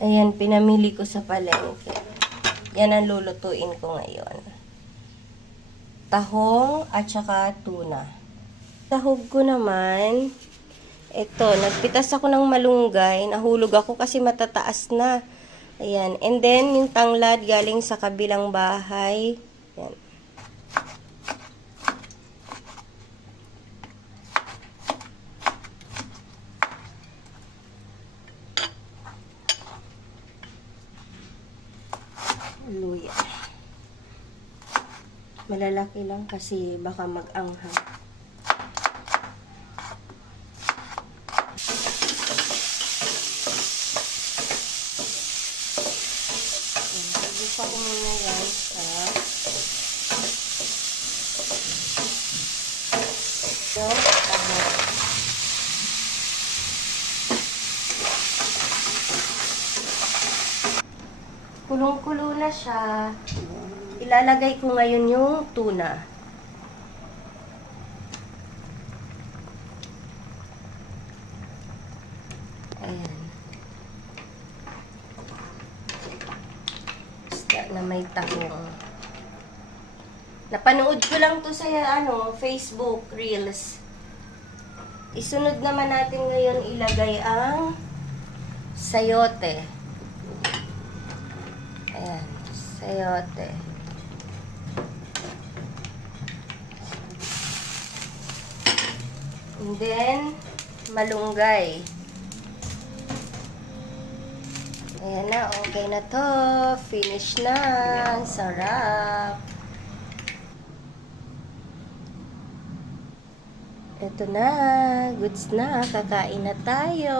Ayan, pinamili ko sa palengke. Yan ang lulutuin ko ngayon. Tahong at saka tuna. Sahog ko naman, ito, nagpitas ako ng malunggay. Nahulog ako kasi matataas na. Ayan. And then, yung tanglad galing sa kabilang bahay. Ayan. Luya. Malalaki lang kasi baka mag-anghang. Isa ko muna yan sa kulong-kulo na siya. Ilalagay ko ngayon yung tuna. Ayan. Isda na may tahong. Napanood ko lang to sa Facebook Reels. Isunod naman natin ngayon ilagay ang sayote. Ayan, sayote. And then, malunggay. Ayan na, okay na to. Finish na. Ang sarap. Ito na. Goods na. Kakain na tayo.